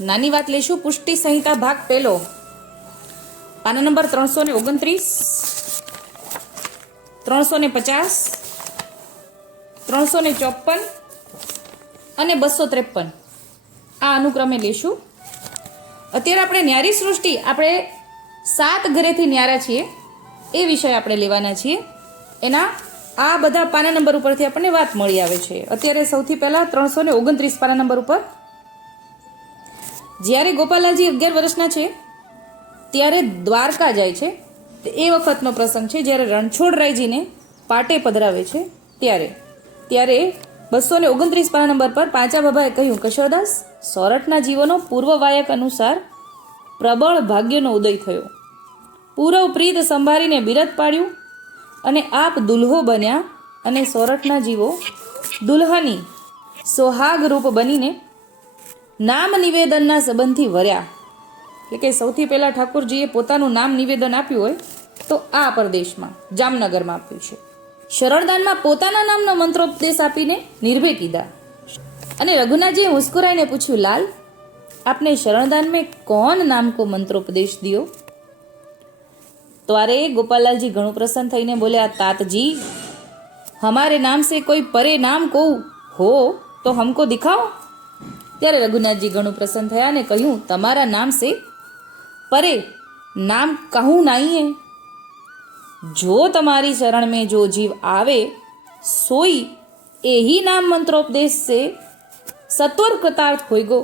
નાની વાત લઈશું, પુષ્ટિ સંહિતા ભાગ પહેલો. પાના નંબર ત્રણસો ને ઓગણત્રીસ, ત્રણસો ને પચાસ, ત્રણસો ને ચોપન અને બસો ત્રેપન. આ અનુક્રમે લઈશું. અત્યારે આપણે ન્યારી સૃષ્ટિ, આપણે સાત ઘરેથી ન્યારા છીએ, એ વિષય આપણે લેવાના છીએ. એના આ બધા પાના નંબર ઉપરથી આપણને વાત મળી આવે છે. અત્યારે સૌથી પહેલાં ત્રણસો ને ઓગણત્રીસ પાના નંબર ઉપર જ્યારે ગોપાલાલજી અગિયાર વર્ષના છે, ત્યારે દ્વારકા જાય છે એ વખતનો પ્રસંગ છે, જ્યારે રણછોડરાયજીને પાટે પધરાવે છે, ત્યારે. ત્યારે બસો ને ઓગણત્રીસ પાના નંબર પર પાંચા બાબાએ કહ્યું કશોરદાસ સોરઠના જીવનો પૂર્વવાયક અનુસાર પ્રબળ ભાગ્યનો ઉદય થયો. પૂરવ પ્રીત સંભાળીને બિરત પાડ્યું અને આપ દુલ્હો બન્યા અને સોરઠના જીવો દુલ્હની સોહાગ રૂપ બનીને નામ નિવેદનના સંબંધથી વર્યા. એટલે કે સૌથી પહેલાં ઠાકોરજીએ પોતાનું નામ નિવેદન આપ્યું હોય તો આ પ્રદેશમાં, જામનગરમાં આપ્યું છે. શરણદાનમાં પોતાના નામનો મંત્રોપદેશ આપીને નિર્ભે કીધા. અને રઘુનાથજીએ મુસ્કુરાઈને પૂછ્યું, લાલ, આપને શરણદાન મેં કોણ નામ કો મંત્રોપદેશ દિયો? ત્યારે ગોપાલાલજી ઘણું પ્રસન્ન થઈને બોલ્યા, તાતજી, હમારે નામ સે કોઈ પરે નામ કહું હો તો હમકો દિખાઓ ત્યારે રઘુનાથજી ઘણું પ્રસન્ન થયા અને કહ્યું, તમારા નામ છે પરે, નામ કહું નહીં જો તમારી શરણ મેં જો જીવ આવે, સોઈ એહી નામ મંત્રોપદેશ છે સત્વર કૃતાર્થ હોઈ ગો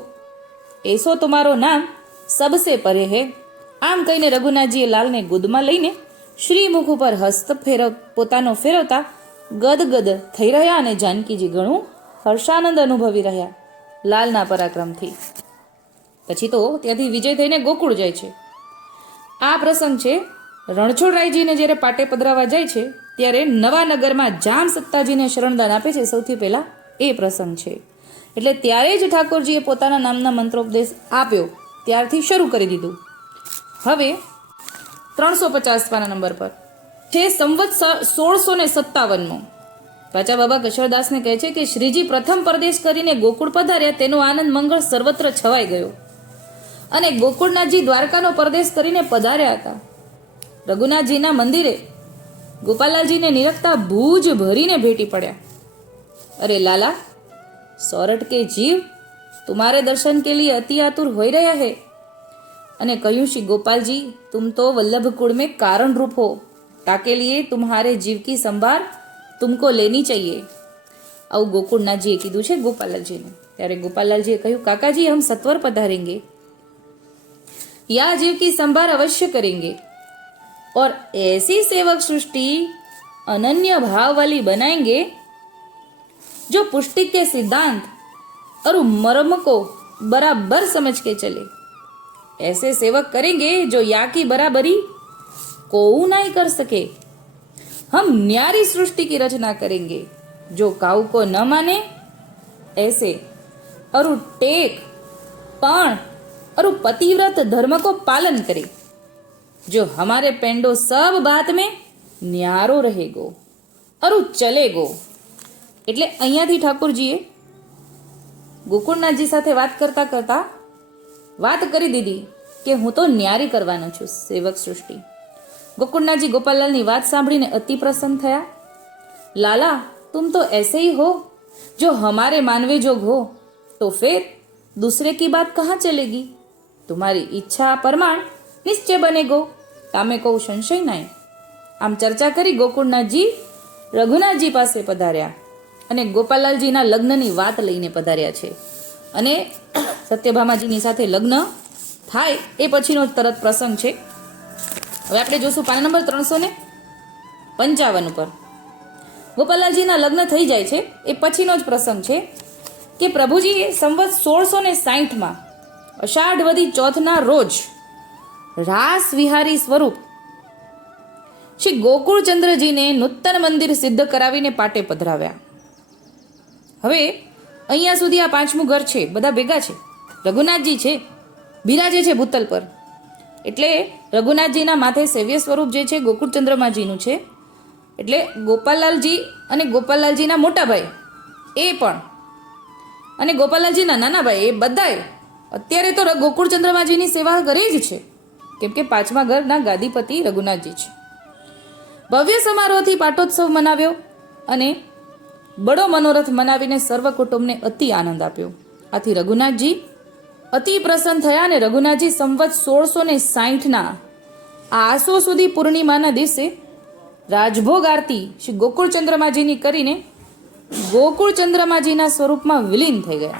એસો તમારો નામ સબસે પરે હે. આમ કહીને રઘુનાથજીએ લાલને ગુદમાં લઈને શ્રીમુખ ઉપર હસ્ત ફેરવ પોતાનો ફેરવતા ગદગદ થઈ રહ્યા અને જાનકીજી ઘણું હર્ષાનંદ અનુભવી રહ્યા. લાલના પરાક્રમથી. પછી તો ત્યાંથી વિજય થઈને ગોકુળ જાય છે. આ પ્રસંગ છે રણછોડરાયજીને જ્યારે પાટે પધરાવા જાય છે, ત્યારે નવા નગરમાં જામ સત્તાજીને શરણદાન આપે છે સૌથી પહેલાં એ પ્રસંગ છે. એટલે ત્યારે જ ઠાકોરજીએ પોતાના નામના મંત્રોપદેશ આપ્યો, ત્યારથી શરૂ કરી દીધું. હવે ત્રણસો પચાસ પાના નંબર પર. છે સંવત સોળસો ને સત્તાવનમો. પાચા બાબા કિશોરદાસને કહે છે કે શ્રીજી પ્રથમ પરદેશ કરીને ગોકુળ પધાર્યા તેનો આનંદ મંગળ સર્વત્ર છવાઈ ગયો. અને ગોકુળનાથજી દ્વારકાનો પરદેશ કરીને પધાર્યા હતા. રઘુનાથજીના મંદિરે ગોપાલાલજીને નિરખતા ભૂજ ભરીને ભેટી પડ્યા. અરે લાલા, સોરઠ કે જીવ તુમારે દર્શન કે લીએ અતિ આતુર હોઈ રહ્યા હે? અને કહ્યું, શ્રી ગોપાલજી, તુમ તો વલ્લભ કુળ મેં કારણ રૂપ હો. તાકે લીએ તુમ્હારે જીવ કી સંભાળ તુમકો લેની ચાહીએ આવું ગોકુળનાથજીએ કીધું છે ગોપાલાલજીને ત્યારે ગોપાલાલજીએ કહ્યું, કાકાજી હમ સત્વર પધારેંગે या जीव की संभार अवश्य करेंगे। और ऐसी सेवक सृष्टि अनन्य भाव वाली बनाएँगे, जो पुष्टि के सिद्धांत और मर्म को बराबर समझ के चले। ऐसे सेवक करेंगे, जो या की बराबरी को नहीं कर सके। हम न्यारी सृष्टि की रचना करेंगे जो काऊ को न माने ऐसे और टेक पण और पतिव्रत धर्म को पालन करे जो हमारे पेंडो सब बात में न्यारो रहेगो और चलेगो એટલે અહીંયાથી ઠાકોરજીએ ગોકુળનાથજી સાથે વાત કરતા કરતા વાત કરી દીધી કે હું તો ન્યારી કરવાનો છું સેવક સૃષ્ટિ ગોકુળનાથજી ગોપાલલાલની વાત સાંભળીને અતિ પ્રસન્ન થયા લાલા तुम तो ऐसे ही हो जो हमारे मानवे जोग हो तो फिर दूसरे की बात कहाँ चलेगी तुम्हारी ઈચ્છા પ્રમાણ નિશ્ચય બનેગો તમે કહું સંશય નહીં આમ ચર્ચા કરી ગોકુળનાથજી રઘુનાથજી પાસે પધાર્યા અને ગોપાલાલજીના લગ્નની વાત લઈને પધાર્યા છે અને સત્યભામાજીની સાથે લગ્ન થાય એ પછીનો જ તરત પ્રસંગ છે હવે આપણે જોશું પાના નંબર ત્રણસો ને પંચાવન ઉપર. ગોપાલાલજીના લગ્ન થઈ જાય છે, એ પછીનો જ પ્રસંગ છે, કે પ્રભુજીએ સંવત સોળસો ને સાહીઠમાં અષાઢવદી ચોથના રોજ રાસ વિહારી સ્વરૂપ શ્રી ગોકુળચંદ્રજીને નૂતન મંદિર સિદ્ધ કરાવીને પાટે પધરાવ્યા. હવે અહીંયા સુધી આ પાંચમું ઘર છે, બધા ભેગા છે. રઘુનાથજી છે, બિરાજે છે ભૂતલ પર. એટલે રઘુનાથજીના માથે સેવ્ય સ્વરૂપ જે છે, ગોકુળચંદ્રમાજીનું છે. એટલે ગોપાલલાલજી અને ગોપાલલાલજીના મોટા ભાઈ એ પણ. અને ગોપાલલાલજીના નાના ભાઈ એ બધાએ અત્યારે તો ગોકુળચંદ્રમાજીની ગોકુળ ચંદ્રમાજીની સેવા કરી જ છે. કેમ કે પાંચમા ઘરના ગાદીપતિ રઘુનાથજી છે. ભવ્ય સમારોહથી પાટોત્સવ મનાવ્યો અને બડો મનોરથ મનાવીને સર્વ કુટુંબને અતિ આનંદ આપ્યો. આથી રઘુનાથજી અતિ પ્રસન્ન થયા અને રઘુનાથજી સંવત સોળસો ને સાહીઠના આસો સુધી પૂર્ણિમાના દિવસે રાજભોગ આરતી શ્રી ગોકુળ ચંદ્રમાજીની કરીને ગોકુળ ચંદ્રમાજીના સ્વરૂપમાં વિલીન થઈ ગયા.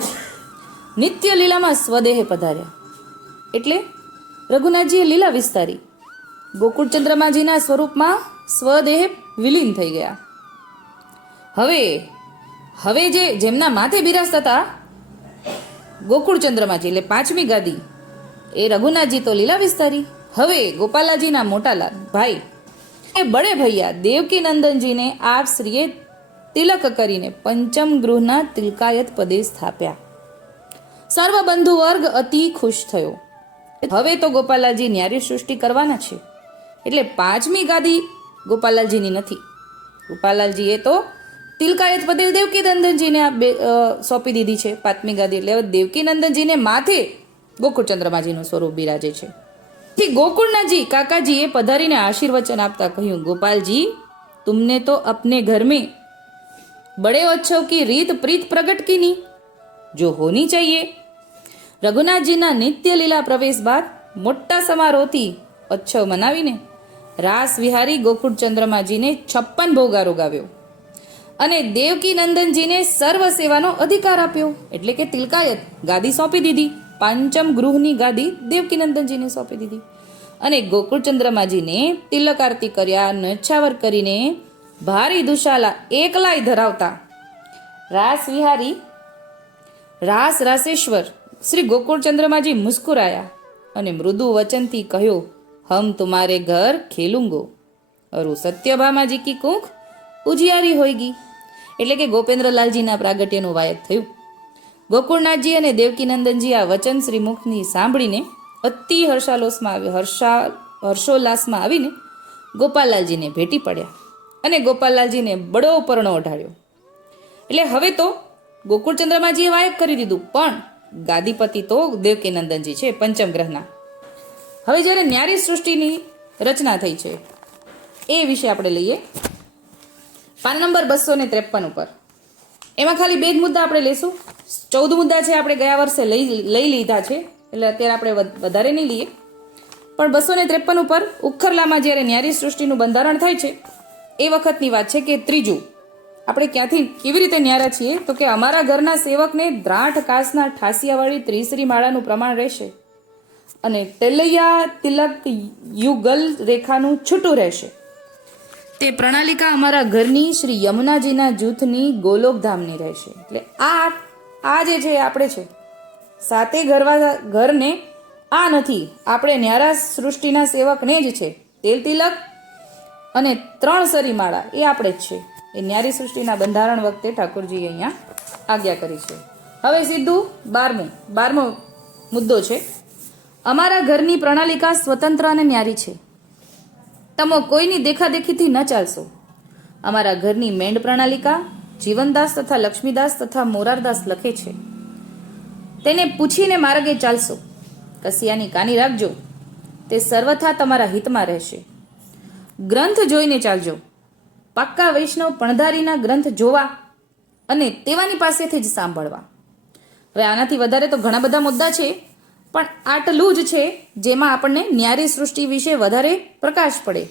નિત્ય લીલામાં સ્વદેહે પધાર્યા. એટલે રઘુનાથજીએ લીલા વિસ્તારી. ગોકુળ ચંદ્રમાજીના સ્વરૂપમાં સ્વદેહે વિલીન થઈ ગયા. હવે હવે જે જેમના માથે બિરાજતા હતા ગોકુળ ચંદ્રમાજી એટલે પાંચમી ગાદી. એ રઘુનાથજી તો લીલા વિસ્તારી. હવે ગોપાલાજીના મોટા લાલ ભાઈ. એ બડે ભૈયા દેવકી નંદનજીને આપ શ્રીએ તિલક કરીને પંચમ ગૃહના તિલકાયત પદે સ્થાપ્યા. સર્વબંધુ વર્ગ અતિ ખુશ થયો. હવે તો ગોપાલાજી ન્યારી સૃષ્ટિ કરવાના છે. એટલે પાંચમી ગાદી ગોપાલાલજીની નથી. ગોપાલાલજીએ તો તિલકાયત પટેલ દેવકી નંદનજીને આ સોંપી દીધી છે પાંચમી ગાદી એટલે દેવકી નંદનજીને માથે ગોકુળચંદ્રમાજીનું સ્વરૂપ બિરાજે છે. થી ગોકુળનાજી કાકાજીએ પધારીને આશીર્વચન આપતા કહ્યું, ગોપાલજી, તુમને તો અપને ઘર મેં બડે ઓચ્છવ કી રીત પ્રીત પ્રગટ કીની. જો હોની ચાહીએ. રઘુનાથજીના નિત્ય લીલા પ્રવેશ બાદ મોટા સમારોહથી અચ્છવ મનાવીને રાસ વિહારી ગોકુળ ચંદ્રમાજીને છપ્પન ભોગારો ગાવ્યો અને દેવકી નંદનજીને સર્વ સેવાનો અધિકાર આપ્યો. એટલે કે તિલકાયત ગાદી સોંપી દીધી. પાંચમ ગૃહની ગાદી દેવકી નંદનજીને સોંપી દીધી. અને ગોકુળ ચંદ્રમાજીને તિલક આરતી કર્યા નછાવર કરીને ભારી દુશાલા એકલાય ધરાવતા. રાસ વિહારી, રાસ રાસેશ્વર શ્રી ગોકુળ ચંદ્રમાજી મુસ્કુરાયા અને મૃદુ વચનથી કહ્યું, હમ તુમારે ઘર ખેલુંગો. અરુ સત્યભામાજી કી કુંખ ઉજિયારી હોયગી એટલે કે ગોપેન્દ્રલાલજીના પ્રાગટ્યનું વાયક થયું. ગોકુળનાથજી અને દેવકીનંદનજી આ વચન શ્રીમુખની સાંભળીને અતિ હર્ષાલોસમાં આવી હર્ષા, હર્ષોલ્લાસમાં આવીને ગોપાલલાલજીને ભેટી પડ્યા અને ગોપાલલાલજીને બડો પરણો ઓઢાડ્યો એટલે હવે તો ગોકુળચંદ્રમાજીએ વાયક કરી દીધું, પણ ગાદીપતિ તો દેવકીનંદનજી છે, પંચમ ગ્રહના. હવે જ્યારે ન્યારી સૃષ્ટિની રચના થઈ છે, એ વિશે આપણે લઈએ. પાન નંબર બસો ને ત્રેપન ઉપર. એમાં ખાલી બે જ મુદ્દા આપણે લઈશું ચૌદ મુદ્દા છે આપણે ગયા વર્ષે લઈ લઈ લીધા છે. એટલે અત્યારે આપણે વધારે નહીં લઈએ. પણ બસો ને ત્રેપન ઉપર ઉખરલામાં જ્યારે ન્યારી સૃષ્ટિનું બંધારણ થાય છે, એ વખતની વાત છે કે ત્રીજું. આપણે ક્યાંથી, કેવી રીતે ન્યારા છીએ? તો કે અમારા ઘરના સેવકને દ્રાંઠ કાસના ઠાસિયાવાળી ત્રિસરી માળાનું પ્રમાણ રહેશે. અને તેલૈયા તિલક યુગલ રેખાનું છૂટું રહેશે. તે પ્રણાલિકા અમારા ઘરની શ્રી યમુનાજીના જૂથની ગોલોકધામની રહેશે. એટલે આ આ જે છે, આપણે છે. સાતે ઘરવા ઘરને આ નથી. આપણે ન્યારા સૃષ્ટિના સેવકને જ છે. તેલ તિલક અને ત્રણ સરી માળા એ આપણે જ છે. એ ન્યારી સૃષ્ટિના બંધારણ વખતે ઠાકોરજીએ અહીંયા આજ્ઞા કરી છે. હવે સીધું બારમું બારમો મુદ્દો છે. અમારા ઘરની પ્રણાલિકા સ્વતંત્ર અને ન્યારી છે. તમો કોઈની દેખાદેખીથી ન ચાલશો. અમારા ઘરની મેંડ પ્રણાલિકા, જીવનદાસ તથા લક્ષ્મીદાસ તથા મોરારદાસ લખે છે. તેને પૂછીને માર્ગે ચાલશો. કસિયાની કાની રાખજો. તે સર્વથા તમારા હિતમાં રહેશે. ગ્રંથ જોઈને ચાલજો. પાક્કા વૈષ્ણવ પણધારીના ગ્રંથ જોવા અને તેવાની પાસેથી જ સાંભળવા. હવે આનાથી વધારે તો ઘણા બધા મુદ્દા છે. પણ આટલું જ છે જેમાં આપણને ન્યારી સૃષ્ટિ વિશે વધારે પ્રકાશ પડે.